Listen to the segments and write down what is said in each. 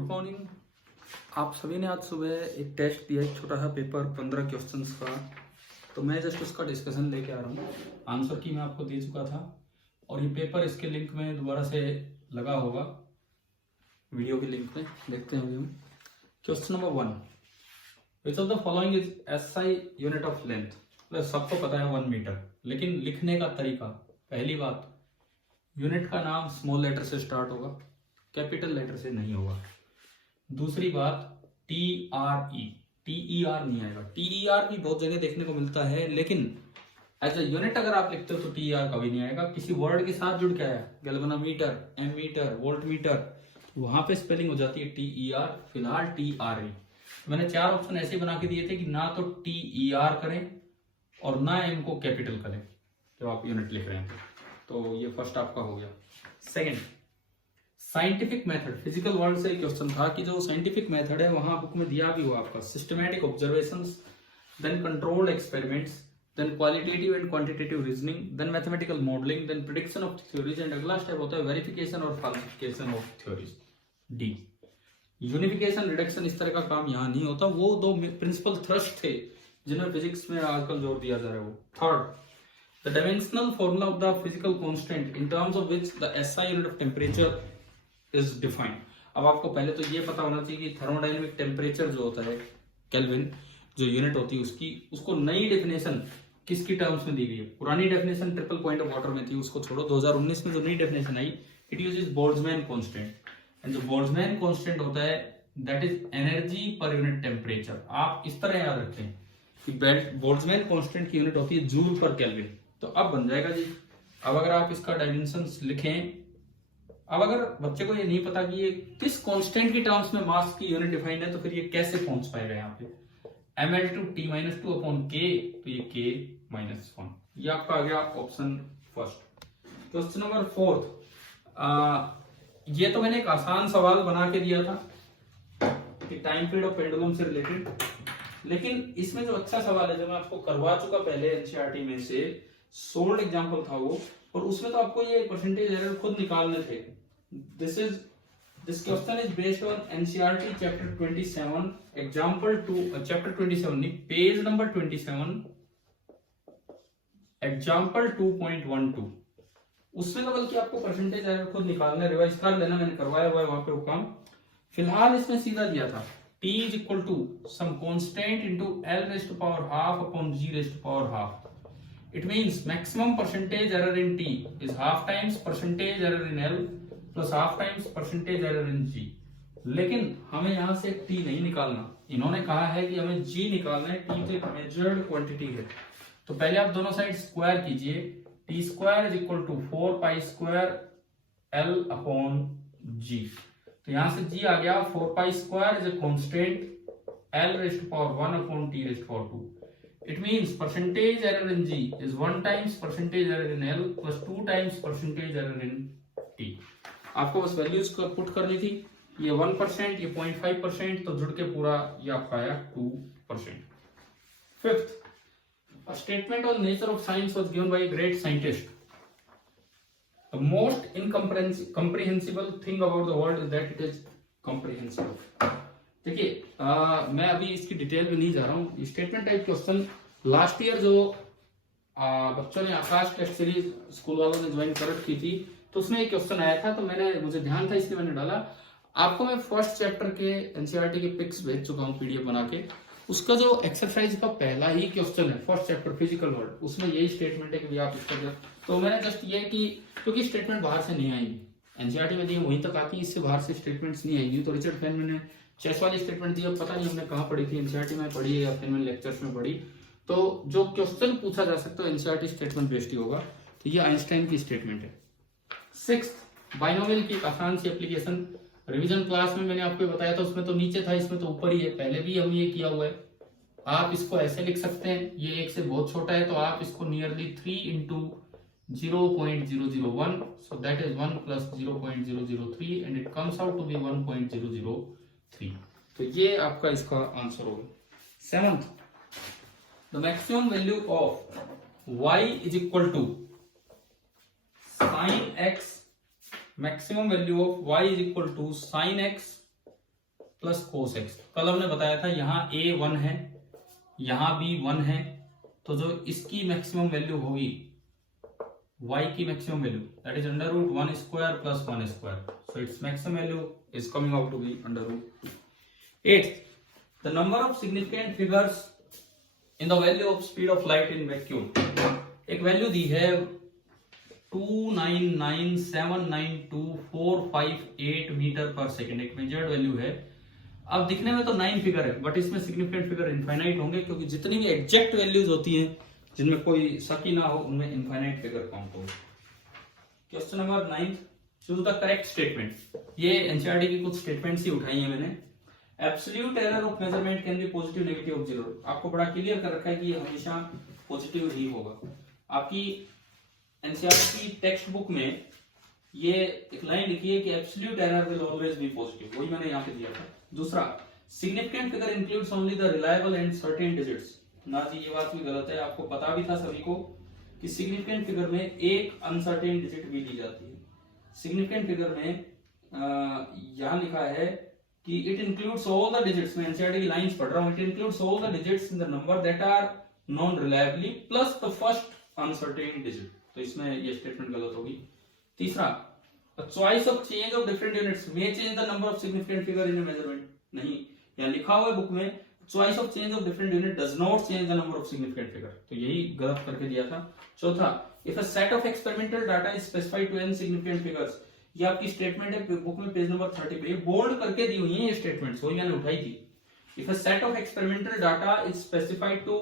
Good morning. आप सभी ने आज सुबह एक टेस्ट दिया, एक छोटा सा पेपर 15 क्वेश्चंस का। तो मैं जस्ट उसका डिस्कशन लेके आ रहा हूँ। आंसर की मैं आपको दे चुका था और ये पेपर इसके लिंक में दोबारा से लगा होगा, वीडियो के लिंक में। देखते हैं हम। Question number 1, which of the following is SI unit of length. सबको पता है 1 मीटर, लेकिन लिखने का तरीका, पहली बात, यूनिट का नाम स्मॉल लेटर से स्टार्ट होगा, कैपिटल लेटर से नहीं होगा। दूसरी बात, TRE, TER नहीं आएगा। TER भी बहुत जगह देखने को मिलता है, लेकिन एज अ यूनिट अगर आप लिखते हो तो TER कभी नहीं आएगा। किसी वर्ड के साथ जुड़ के आया, गैल्वेनोमीटर, एमीटर, वोल्टमीटर, वहां पे स्पेलिंग हो जाती है TER। फिलहाल TRE। मैंने 4 ऑप्शन ऐसे बना के दिए थे कि ना तो TER करें और ना इनको कैपिटल करें जब आप यूनिट लिख रहे हैं। तो ये फर्स्ट आपका हो गया। Second, scientific method, physical world से क्वेश्चन था कि जो साइंटिफिक मेथड है वहां बुक में दिया भी हुआ आपका, systematic observations, then controlled experiments, then qualitative and quantitative reasoning, then mathematical modelling, then prediction of theories, and अगला स्टेप होता है वेरिफिकेशन और falsification of theories. D, unification, reduction, इस तरह का काम यहाँ नहीं होता। वो 2 प्रिंसिपल थ्रस्ट थे जिन्हें फिजिक्स में आजकल जोर दिया जा रहा है वो। Third, the dimensional formula of the physical constant in terms of which the SI unit of temperature is defined। अब आपको पहले तो ये पता होना चाहिए कि थर्मोडायनेमिक टेम्परेचर जो होता है, केल्विन जो यूनिट होती है उसकी, उसको नई डेफिनेशन किसकी टर्म्स में दी गई है। पुरानी definition triple point of water में थी, उसको छोड़ो। 2019 में जो नई definition I, it uses Boltzmann constant, and जो बोल्ट्जमैन कांस्टेंट होता है that is energy per unit temperature. आप इस तरह याद रखें कि बोल्ट्जमैन कांस्टेंट की यूनिट होती है जूल पर केल्विन। तो अब बन जाएगा जी। अब अगर आप इसका डायमेंशंस लिखें, अब अगर बच्चे को ये नहीं पता कि ये किस कांस्टेंट की टर्म्स में मास की यूनिट डिफाइंड है, तो फिर ये कैसे पहुंच पाएगा यहाँ पे। mL/T-2 अपॉन K, तो ये K-1। ये आपका आ गया ऑप्शन फर्स्ट। क्वेश्चन नंबर 4, ये तो मैंने एक आसान सवाल बना के दिया था कि टाइम पीरियड ऑफ पेंडुलम से रिलेटेड, लेकिन इसमें जो अच्छा सवाल है जो मैं आपको करवा चुका पहले एनसीईआरटी में से, सोल्ड एग्जांपल था वो, और उसमें तो आपको ये परसेंटेज एरर खुद निकालने थे। This question is based on NCERT chapter 27 example 2, chapter 27 नहीं, पेज नंबर 27, एग्जांपल 2.12। उसमें तो बल्कि आपको परसेंटेज एरर खुद निकालने, रिवाइज कर लेना, मैंने करवाया हुआ है वहां पे वो काम। फिलहाल इसमें सीधा दिया था T is equal to some constant into L raised to power half upon G raised to power half. It means maximum percentage error in T is half times percentage error in L plus half times percentage error in G। लेकिन हमें यहाँ से T नहीं निकालना, इन्होंने कहा है कि हमें G निकालना है। T तो एक मेजर्ड क्वांटिटी है, तो पहले आप दोनों साइड स्क्वायर कीजिए। T square is equal to 4 pi square L upon G। तो यहां से G आ गया 4 pi square is a constant L raised to power 1 अपॉन T raised to power 2। It means percentage error in G is 1 times percentage error in L plus 2 times percentage error in T। आपको बस values को put करनी थी। ये 1%, ये 0.5%, तो जुड़ के पूरा ये आपका आया 2%। Fifth, a statement on nature of science was given by a great scientist। The most incomprehensible thing about the world is that it is comprehensible। देखिए, मैं अभी इसकी डिटेल में नहीं जा रहा हूँ। Statement type question last year जो बच्चों ने आकाश टेस्ट सीरीज स्कूल वालों ने ज्वाइन कर रखी थी, तो उसमें एक क्वेश्चन आया था, तो मुझे ध्यान था इसलिए मैंने डाला। आपको मैं फर्स्ट चैप्टर के एनसीईआरटी के पिक्स भेज चुका हूँ PDF बना के। उसका जो एक्सरसाइज का पहला ही क्वेश्चन है फर्स्ट चैप्टर फिजिकल वर्ल्ड, उसमें यही स्टेटमेंट है कि आप इसका, तो मैंने जस्ट ये कि क्योंकि स्टेटमेंट बाहर से नहीं आएंगी, एनसीईआरटी में दी वहीं तक आती है, इससे बाहर से स्टेटमेंट्स नहीं आएंगी। तो रिचर्ड फेनमैन ने चेस वाली स्टेटमेंट दी, अब पता नहीं हमने कहाँ पढ़ी थी, एनसीईआरटी में पढ़ी है या फेनमैन लेक्चर्स में पढ़ी। तो जो क्वेश्चन पूछा जा सकता है एनसीईआरटी स्टेटमेंट बेस्ड ही होगा। तो ये आइंस्टाइन की स्टेटमेंट है। 6th, बाइनोमियल की आसान सी एप्लीकेशन, रिवीजन क्लास में मैंने आपको बताया था, उसमें तो नीचे था, इसमें तो ऊपर ही है। पहले भी हम ये किया हुआ है। आप इसको ऐसे लिख सकते हैं, ये 1 से बहुत छोटा है, तो आप इसको nearly 3 into 0.001, so that is 1 plus 0.003 and it comes out to be 1.003। तो ये आपका इसका आंसर होगा। 7th, the maximum value of y is equal to sin x, maximum value of y is equal to sin x plus cos x. कल हमने बताया था यहाँ a 1 है, यहाँ b 1 है, तो जो इसकी मैक्सिमम वैल्यू होगी y की maximum value that is under root 1 square plus 1 square, so its maximum value is coming out to be under root 8। The number of significant figures in the value of speed of light in vacuum. एक value दी है 299792458 metre पर second, एक measured value है। अब दिखने में तो 9 फिगर है, बट इसमें सिग्निफिकेंट फिगर इनफाइनाइट होंगे, क्योंकि जितनी भी एग्जैक्ट वैल्यूज होती हैं जिनमें कोई शक ही ना हो, उनमें इनफाइनाइट फिगर काउंट होगा। Question number 9, choose the correct statement. ये एनसीईआरटी की कुछ स्टेटमेंट्स ही उठाई है मैंने। Absolute error of measurement can be positive negative of zero. आपको बड़ा क्लियर कर रखा है कि ये हमेशा पॉजिटिव ही होगा। आपकी एनसीईआरटी टेक्स्ट बुक में ये एक लाइन लिखी है कि absolute error will always be positive, वही मैंने यहाँ पे दिया था। दूसरा, significant figure includes only the reliable and certain digits. ना जी, ये बात भी गलत है। आपको पता भी था सभी को कि सिग्निफिकेंट फिगर में एक अनसर्टेन डिजिट भी ली जाती है। सिग्निफिकेंट फिगर में यहाँ लिखा है कि it includes all the digits. मैं एनसीईआरटी की लाइंस पढ़ रहा हूँ। It includes all the digits in the number that are known reliably plus the first uncertain digit. तो इसमें ये स्टेटमेंट गलत होगी। तीसरा, a choice of change of different units may change the number of significant figure in a measurement। नहीं, यहाँ लिखा हुआ है बुक में choice of change of different unit does not change the number of significant figure, तो यही गलत करके दिया था। चौथा, if a set of experimental data is specified to n significant figures, ये आपकी स्टेटमेंट है बुक में पेज नंबर 30 पे, बोल्ड करके दी हुई है ये स्टेटमेंट्स, वही मैंने उठाई थी। If a set of experimental data is specified to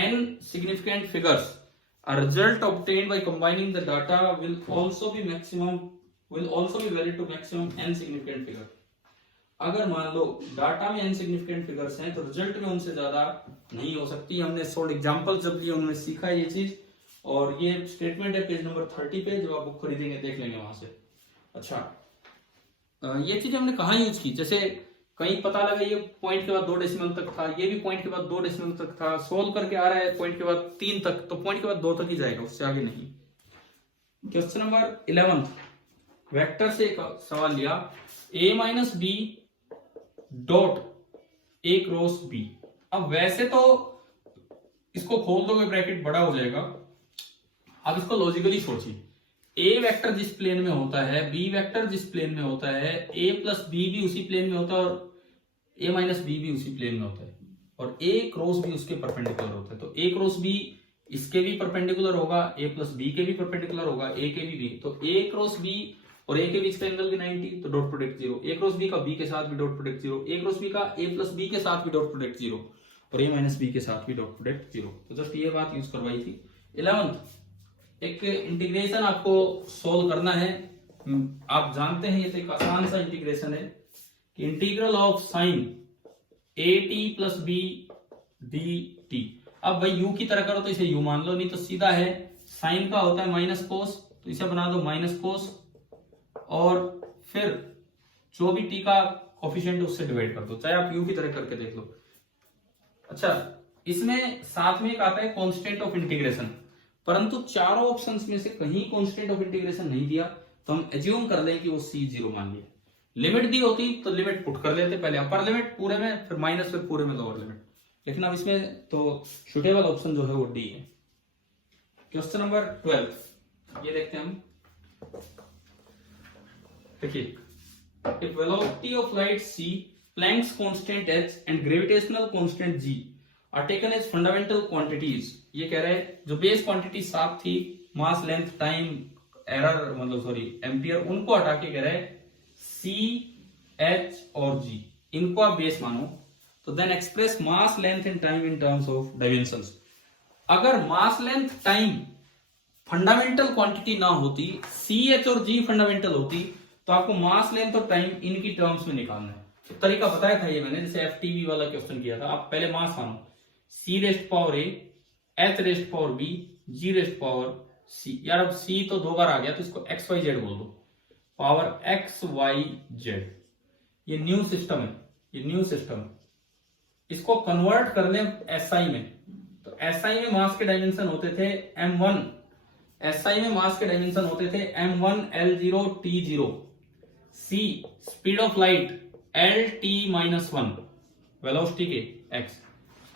n significant figures, a result obtained by combining the data will also be valid to maximum n significant figure। अगर मान लो डाटा में n significant figures हैं तो result में उनसे ज्यादा नहीं हो सकती। हमने सोल्ड एग्जांपल जब लिए उन्होंने सीखा ये चीज, और ये स्टेटमेंट है पेज नंबर 30 पे, जो आप बुक खरीदेंगे देख लेंगे वहां से। अच्छा, ये चीज हमने कहाँ यूज की, जैसे कहीं पता लगा ये पॉइंट के बाद 2 डेसिमल तक था, ये भी पॉइंट के बाद 2 डेसिमल तक था, सोल्व करके आ रहा है पॉइंट के बाद 3 तक, तो पॉइंट के बाद 2 तक ही जाएगा, उससे आगे नहीं। क्वेश्चन नंबर 11, वेक्टर से एक सवाल लिया, a minus b dot a cross b। अब वैसे तो इसको खोल दोगे ब्रैकेट बड़ा हो जाएगा। अब इसको लॉजिकली सोचिए, a वेक्टर जिस प्लेन में होता है, b वेक्टर जिस प्लेन में होता है, a प्लस b भी उसी प्लेन में होता है, और a माइनस b भी उसी प्लेन में होता है, और a क्रॉस b उसके परपेंडिकुलर होता है। तो a क्रॉस b इसके भी परपेंडिकुलर होगा, a प्लस b के भी परपेंडिकुलर होगा, a के भी तो a क्रॉस b और a के बीच का एंगल भी 90, तो dot product 0। a cross b का b के साथ भी dot product 0, a cross b का a प्लस b के साथ भी डॉट प्रोडक्ट 0, और a माइनस b के साथ भी डॉट प्रोडक्ट 0। तो जस्ट ये बात यूज करवाई थी। 11th, एक इंटीग्रेशन आपको सोल्व करना है। आप जानते हैं ये तो एक आसान सा इंटीग्रेशन है कि integral of sine at plus b dt। अब भाई u की तरह करो तो इसे u मान लो, नहीं तो सीधा है साइन का होता है माइनस कोस, तो इसे बना दो माइनस कोस, और फिर जो भी t का कोफिशिएंट उससे डिवाइड कर दो, चाहे आप u की तरह करके देख लो। अच्छा, इसमें साथ में एक आता है कांस्टेंट ऑफ इंटीग्रेशन, परंतु चारों ऑप्शंस में से कहीं कांस्टेंट ऑफ इंटीग्रेशन नहीं दिया, तो हम एज्यूम कर लें कि वो c0 मान लिया। लिमिट दी होती तो लिमिट पुट कर लेते, पहले अपर लिमिट पूरे में, फिर माइनस, फिर पूरे में लोअर लिमिट, लेकिन अब इसमें तो सुटेबल ऑप्शन जो है वो डी है। क्वेश्चन नंबर 12, ये देखते हैं हम। देखिए, if velocity of light c, Planck's constant h and gravitational constant g are taken as fundamental quantities। ये कह रहे हैं जो बेस क्वांटिटी 7 थी, मास, लेंथ, टाइम, एरर मतलब सॉरी एम्पियर, उनको हटा के कह रहे हैं c, h और g, इनको आप बेस मानो। तो then express mass, length and time in terms of dimensions. अगर mass, length, time fundamental quantity ना होती, c, h और g फंडामेंटल होती, तो आपको मास, लेंथ और टाइम इनकी टर्म्स में निकालना है। तो तरीका बताया था ये मैंने, जैसे FTV वाला क्वेश्चन किया था। आप पहले मास मानो, c rest power a, h rest power b, g rest power c। यार अब c तो 2 बार आ गया, तो इसको x y z बोल दो, पावर x y z। ये न्यू सिस्टम है, ये न्यू सिस्टम। इसको कन्वर्ट कर लें SI में, तो SI में मास के डायमेंशन होते थे m1, SI में मास के डायमेंशन होते थे m1 L0 T0। C speed of light L T minus one, velocity के एक्स,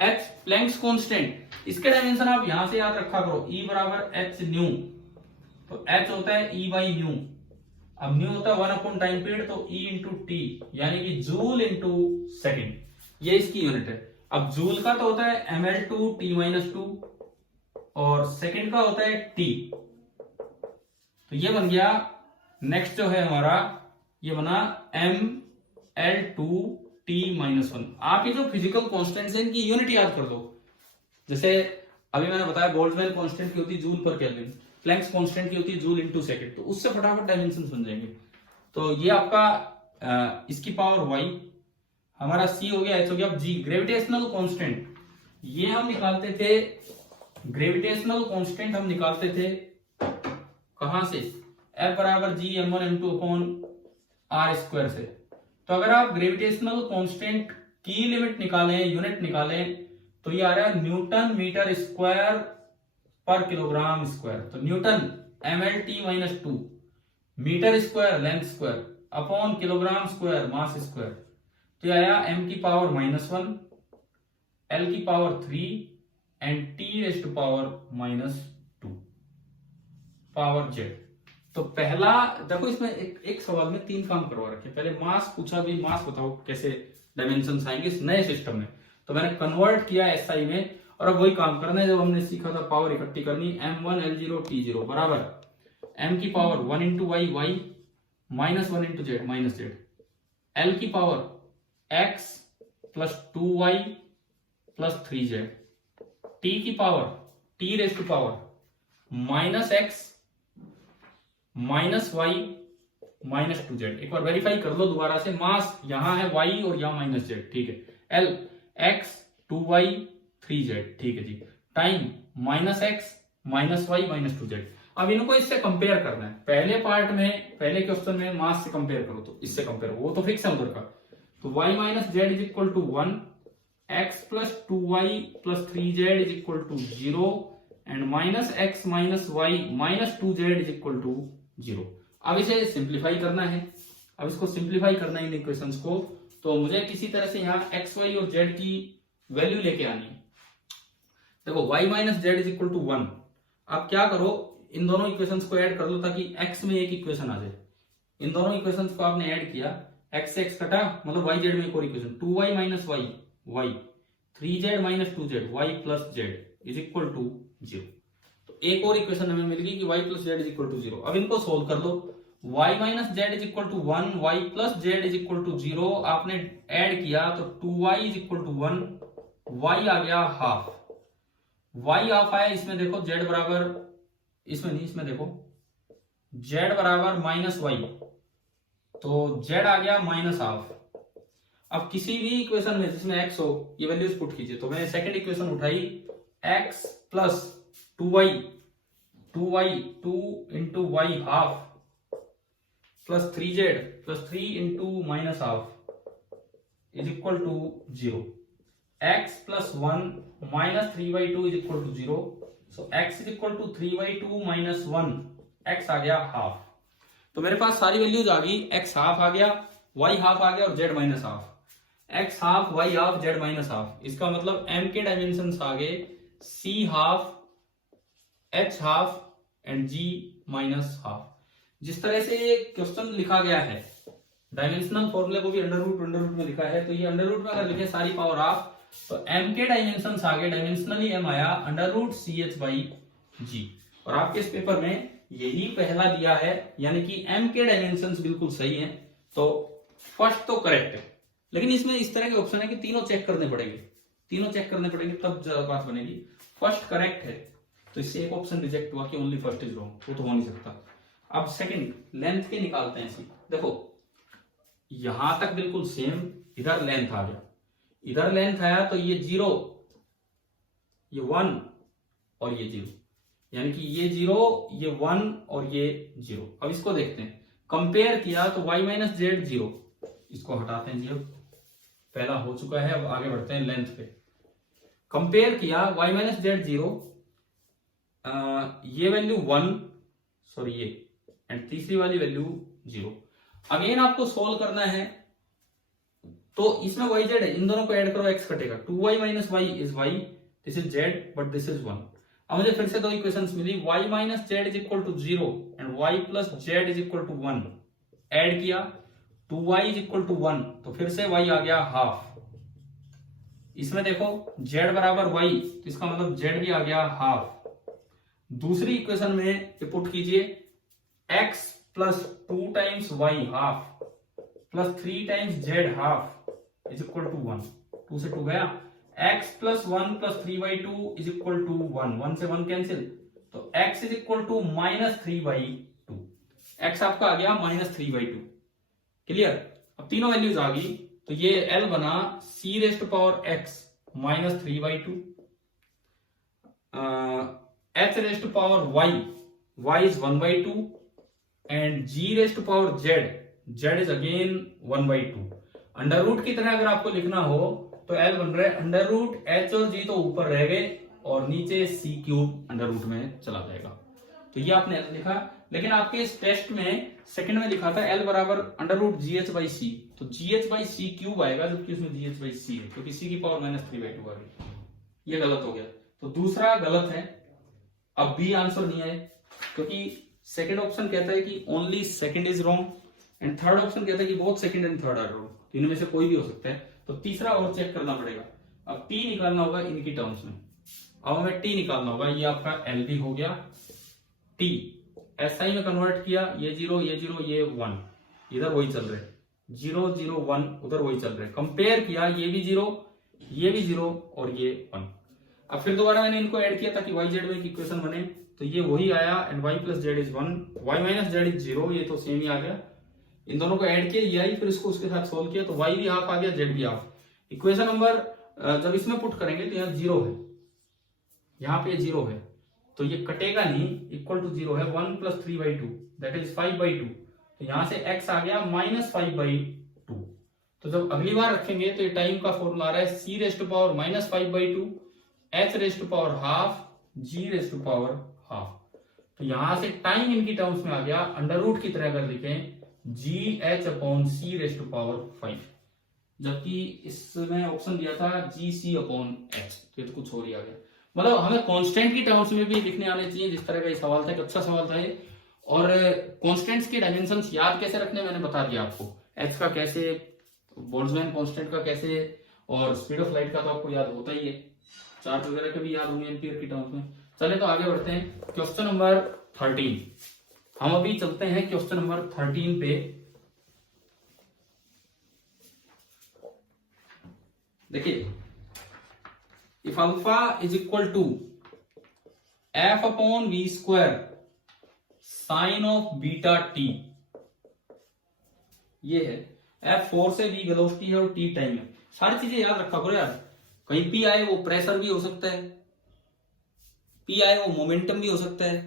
एच प्लैंक्स कांस्टेंट, इसके डायमेंशन आप यहां से याद रखा करो, ई बराबर एच न्यू, तो एच होता है ई बाई न्यू, अब न्यू होता है 1 टाइम पीरियड, तो ई इंटू टी यानी कि जूल इंटू सेकेंड, ये इसकी यूनिट है। अब जूल का तो होता है ml2 t माइनस टू, और सेकेंड का होता है टी, तो ये बन गया। नेक्स्ट जो है हमारा ये बना ml2 t माइनस वन। आप ये जो फिजिकल कॉन्स्टेंट्स है इनकी यूनिट याद कर दो, जैसे अभी मैंने बताया बोल्ट्जमैन कांस्टेंट की होती है जूल पर केल्विन, प्लैंक्स कांस्टेंट की होती है जूल इनटू सेकंड, तो उससे फटाफट डायमेंशन बन जाएंगे। तो ये आपका इसकी पावर y, हमारा c हो गया, h हो गया। अब g ग्रेविटेशनल कांस्टेंट, ये हम निकालते थे, ग्रेविटेशनल कांस्टेंट हम निकालते थे कहां से, F बराबर g m1 m2 upon r square से। तो अगर आप ग्रेविटेशनल कांस्टेंट की लिमिट निकालें, यूनिट निकालें, तो ये आ रहा है न्यूटन मीटर स्क्वायर पर किलोग्राम स्क्वायर। तो newton mlt minus two, metre square length square upon kilogram square mass square, तो ये आया m की पावर माइनस वन, l की power 3 and t raise to power minus two power z। तो पहला देखो, इसमें एक सवाल में 3 काम करवा रखे। पहले मास पूछा, भी मास बताओ कैसे डायमेंशन आएंगे इस नए सिस्टम में, तो मैंने कन्वर्ट किया एसआई में, और अब वही काम करना है जब हमने सीखा था पावर इकट्ठी करनी। m1 l0 t0 बराबर m की power 1 into y y minus 1 into z minus z, l की power x plus 2y plus 3z, t की power t raise to power minus x minus y minus 2z। एक बार verify कर लो दोबारा से, मास यहां है y और यहां माइनस z, ठीक है। l x 2y 3z, ठीक है जी। Time minus x minus y minus 2z। अब इनको इससे कंपेयर करना है। पहले पार्ट में, पहले क्वेश्चन में मास से कंपेयर करो, तो इससे कंपेयर, वो तो फिक्स है उधर का, तो y minus z is equal to 1, x plus 2y plus 3z is equal to 0 and minus x minus y minus 2z is equal to 0। अब इसे सिंप्लीफाई करना है, अब इसको सिंप्लीफाई करना है इन इक्वेशंस को, तो मुझे किसी तरह से यहाँ x, y और z की वैल्यू लेके आनी है। देखो y minus z is equal to 1, आप क्या करो, इन दोनों इक्वेशंस को ऐड कर लो ताकि x में एक इक्वेशन आ जाए। इन दोनों इक्वेशंस को आपने ऐड किया, x से x कटा, मतलब y z में एक और equation, 2y minus y y, 3z minus 2z y plus z is equal to 0। तो एक और इक्वेशन हमें मिल गई कि y plus z is equal to 0। अब इनको सोल्व कर लो, y minus z is equal to 1, y plus z is equal to 0, आपने ऐड किया तो 2y is equal to 1, y आ गया हाफ, y हाफ आया। इसमें देखो z बराबर, इसमें नहीं, इसमें देखो z बराबर माइनस वाई, तो z आ गया माइनस हाफ। अब किसी भी इक्वेशन में जिसमें x हो, ये वैल्यूज पुट कीजिए। तो मैंने सेकंड इक्वेशन उठाई, x plus 2y 2 into y half plus 3z plus 3 into minus half is equal to 0, x plus 1 minus 3/2 is equal to 0, so x is equal to 3/2 minus 1, x आ गया half. तो मेरे पास सारी values आ गई, x half आ गया, y half आ गया और z minus half, x half y half z minus half. इसका मतलब m के डायमेंशंस आ गए c half, h half and g minus half. जिस तरह से ये क्वेश्चन लिखा गया है, डायमेंशनल फॉर्मूले को भी अंडर रूट में लिखा है, तो ये अंडर रूट में अगर लिखे सारी पावर हाफ, तो m के डायमेंशंस आ गए, डायमेंशनली m आया under root ch by g। और आपके इस पेपर में यही पहला दिया है, यानी कि m के डायमेंशंस बिल्कुल सही हैं, तो फर्स्ट तो करेक्ट है। लेकिन इसमें इस तरह के ऑप्शन है कि तीनों चेक करने पड़ेंगे, तीनों चेक करने पड़ेंगे तब बात बनेगी। फर्स्ट करेक्ट है, तो इससे एक ऑप्शन रिजेक्ट हुआ कि ओनली फर्स्ट इज रॉन्ग, वो तो हो नहीं सकता। अब सेकंड लेंथ के निकालते हैं इसकी। देखो यहां तक बिल्कुल सेम, इधर लेंथ आ गया, इधर लेंथ आया, तो ये 0, ये 1 और ये 0, यानी कि ये 0, ये 1 और ये 0। अब इसको देखते हैं, कंपेयर किया तो y माइनस जेड 0, इसको हटाते हैं जी। अब पहला हो चुका है, अब आगे बढ़ते हैं लेंथ पे। कंपेयर किया y माइनस जेड 0, ये वैल्यू 1, सॉरी ये, एंड तीसरी वाली वैल्यू 0। अगेन आपको सोल्व करना है तो इसमें वाई जेड है, इन दोनों को ऐड करो, एक्स कटेगा, 2y minus y is y, this is z but this is 1। अब मुझे फिर से दो इक्वेशंस मिली, y minus z is equal to 0 and y plus z is equal to 1। Add किया, 2y इज इक्वल टू 1, तो फिर से y आ गया हाफ। इसमें देखो z बराबर y, तो इसका मतलब z भी आ गया हाफ। दूसरी इक्वेशन में ये पुट कीजिए, x plus 2 times y half plus 3 times z half is equal to 1। 2 से 2 गया, x plus 1 plus 3/2 is equal to 1, 1 से 1 कैंसिल, तो x is equal to minus 3/2। x आपका आ गया माइनस 3/2। क्लियर? अब तीनों वैल्यूज आ गई, तो ये L बना c raised to power x minus 3/2, h raised to power y is 1/2 and g raised to power z is again 1/2। Under root की तरह अगर आपको लिखना हो तो L बन रहा है अंडर रूट h और g तो ऊपर रह गए और नीचे c क्यूब अंडर रूट में चला जाएगा। तो ये आपने लिखा, लेकिन आपके इस टेस्ट में सेकंड में लिखा था L बराबर अंडर रूट GH/c, तो GH/c क्यूब आएगा, जबकि उसमें GH/c है क्योंकि c की पावर माइनस 3/2 आ गई। ये गलत हो गया, तो दूसरा गलत है। अब भी आंसर नहीं आए क्योंकि सेकंड ऑप्शन कहता है कि only second is wrong and third option कहता है कि both second and third are wrong. इनमें से कोई भी हो सकता है, तो तीसरा और चेक करना पड़ेगा। अब t निकालना होगा इनकी टर्म्स में। अब हमें t निकालना होगा, ये आपका L भी हो गया, t SI में कन्वर्ट किया, ये 0 ये 0 ये 1, इधर वही चल रहे, 0 0 1 उधर वही चल रहे, कंपेयर किया, ये भी 0 ये भी 0 और ये 1। अब फिर दोबारा मैंने इनको ऐड किया ताकि y z में एक इक्वेशन बने, तो ये वही आया and y plus z is 1, y minus z is 0, ये तो सेम ही आ गया। इन दोनों को ऐड किया, ये आई, फिर इसको उसके साथ सोल्व किया तो y भी हाफ आ गया, z भी हाफ। इक्वेशन नंबर जब इसमें पुट करेंगे तो यहाँ 0 है, यहाँ पे 0 है, तो ये कटेगा नहीं, इक्वल टू 0 है, 1 प्लस 3/2 दैट इज 5/2, तो यहां से x आ गया माइनस 5/2। तो जब अगली बार रखेंगे तो ये टाइम का फॉर्मूला आ रहा है c raised to power minus 5/2, h raised to power half, g raised to power half. तो यहां से टाइम इनकी टर्म्स में आ गया, अंडर रूट की तरह अगर लिखें gh upon c raised to power 5, जबकि इसमें ऑप्शन दिया था gc अपॉन h, तो ये तो कुछ और ही आ गया। मतलब हमें कांस्टेंट की टर्म्स में भी लिखने आने चाहिए, जिस तरह का ये सवाल था, एक अच्छा सवाल था ये। और कांस्टेंट्स के डायमेंशंस याद कैसे रखने मैंने बता दिया आपको, h का कैसे, बोल्ट्जमैन कांस्टेंट का कैसे, और स्पीड ऑफ लाइट का तो आपको याद होता ही है, चार्ज वगैरह के भी याद होंगे एम्पीयर की टर्म्स में। चले तो आगे बढ़ते हैं, क्वेश्चन नंबर 13। हम अभी चलते हैं क्वेश्चन नंबर 13 पे। देखिए, if alpha is equal to f upon v square sin of beta t, ये है f फोर्स है, v वेलोसिटी है और t टाइम है। सारी चीजें याद रखा करो यार, कहीं p आए वो प्रेशर भी हो सकता है, p आए वो मोमेंटम भी हो सकता है,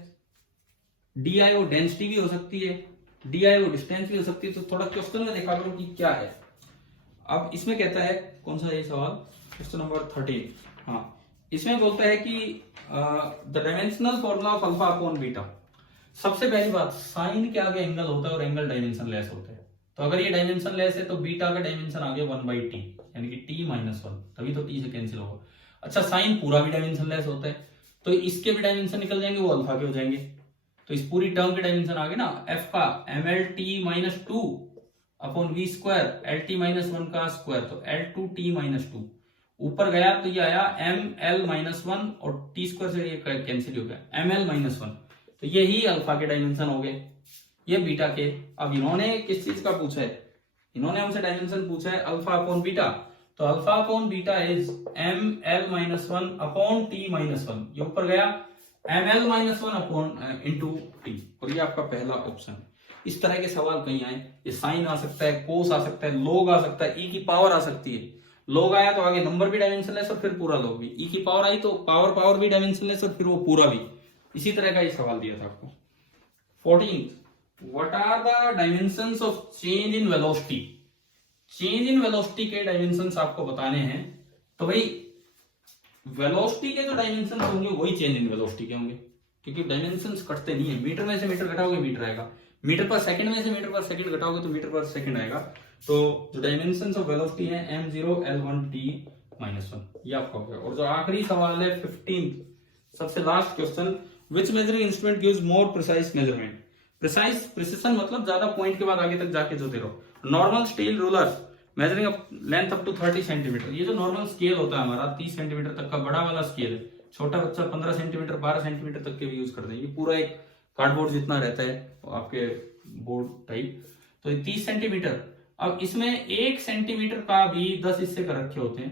d आए वो डेंसिटी भी हो सकती है, d आए वो डिस्टेंस भी हो सकती है। तो थोड़ा क्वेश्चन में देखा करो कि क्या है। अब इसमें कहता है, कौन सा ये सवाल, क्वेश्चन नंबर 13, हाँ, इसमें बोलता है कि the dimensional formula of alpha upon beta. सबसे पहली बात, साइन के आगे एंगल होता है और एंगल डायमेंशन लेस होता है, तो अगर ये डायमेंशन लेस है तो बीटा का डायमेंशन आ गया 1/t, यानी कि t माइनस 1, तभी तो t से कैंसिल होगा। अच्छा, साइन पूरा भी डायमेंशन लेस होता है, तो इसके भी डायमेंशन निकल जाएंगे, वो अल्फा के हो जाएंगे, तो इस पूरी टर्म के डायमेंशन आ गए ना, f का mlt minus 2 upon v square, lt minus 1 का स्क्वायर, तो l2t माइनस 2, ऊपर गया तो ये आया ml माइनस 1 और t स्क्वायर से ये कैंसिल हो गया ml माइनस 1, तो ये ही अल्फा के डायमेंशन हो गए, ये बीटा के। अब इन्होंने किस चीज का पूछा है, इन्होंने हमसे डायमेंशन पूछा है अल्फा अपॉन बीटा, तो alpha upon beta is ml minus 1 अपॉन t माइनस 1, ये ऊपर गया ml minus 1 upon into t, और ये आपका पहला ऑप्शन। इस तरह के सवाल कहीं आए, ये साइन आ सकता है, कोस आ सकता है, लोग आ सकता है, e की पावर आ सकती है, लोग आया तो आगे नंबर भी डायमेंशनलेस और फिर पूरा लोग भी, e की पावर आई तो पावर पावर भी डायमेंशनलेस और फिर वो पूरा भी। इसी तरह का ये सवाल दिया था आपको। 14, what are the dimensions of change in velocity. Change in velocity के डायमेंशंस आपको बताने हैं, तो भाई वेलोसिटी के जो डायमेंशन होंगे वही चेंज इन वेलोसिटी के होंगे, क्योंकि डायमेंशंस कटते नहीं है। मीटर में से मीटर घटाओगे मीटर आएगा, मीटर पर सेकंड में से मीटर पर सेकंड घटाओगे तो मीटर पर सेकंड आएगा। तो जो डायमेंशंस ऑफ वेलोसिटी है m0 l1 t -1, ये आपका हो गया। और जो आखिरी सवाल है 15 सबसे last question, which measuring instrument gives more precise measurement. Precision मतलब ज्यादा पॉइंट के बाद आगे तक जाके जो दे रहो। Normal steel ruler measuring length up to 30 centimetre. ये जो नॉर्मल स्केल होता है हमारा 30 सेंटीमीटर तक का बड़ा वाला स्केल है, छोटा बच्चा 15 सेंटीमीटर 12 सेंटीमीटर तक के भी यूज करते हैं। ये पूरा एक कार्डबोर्ड जितना रहता है आपके बोर्ड टाइप, तो ये 30 सेंटीमीटर। अब इसमें 1 सेंटीमीटर का भी 10 हिस्से कर रखे होते हैं,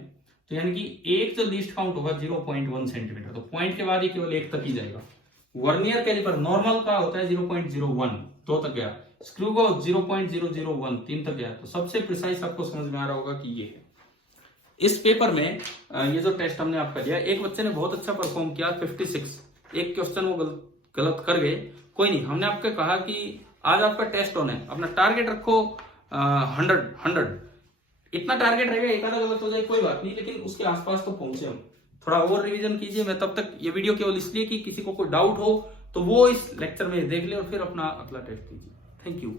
तो यानी कि एक जो लीस्ट काउंट होगा 0.1 सेंटीमीटर, तो पॉइंट के बाद ही केवल 1 तक ही जाएगा। वर्नियर कैलिपर नॉर्मल का होता है 0.01, 2 तक गया। स्क्रू को 0.001, 3 तक गया। तो सबसे प्रिसाइज आपको समझ में आ रहा होगा कि ये है। इस पेपर में ये जो टेस्ट हमने आपका दिया, एक बच्चे ने बहुत अच्छा परफॉर्म किया 56, एक क्वेश्चन वो गलत कर गए, कोई नहीं। हमने आपको कहा कि आज आपका टेस्ट होना है, अपना टारगेट रखो 100, इतना टारगेट रहेगा, एक आधा गलत हो जाए कोई बात नहीं, लेकिन उसके आसपास तो पहुंचे हम। थोड़ा और रिवीजन कीजिए। मैं तब तक ये वीडियो केवल इसलिए कि किसी को कोई डाउट हो तो वो इस लेक्चर में देख ले और फिर अपना अगला टेस्ट कीजिए। Thank you.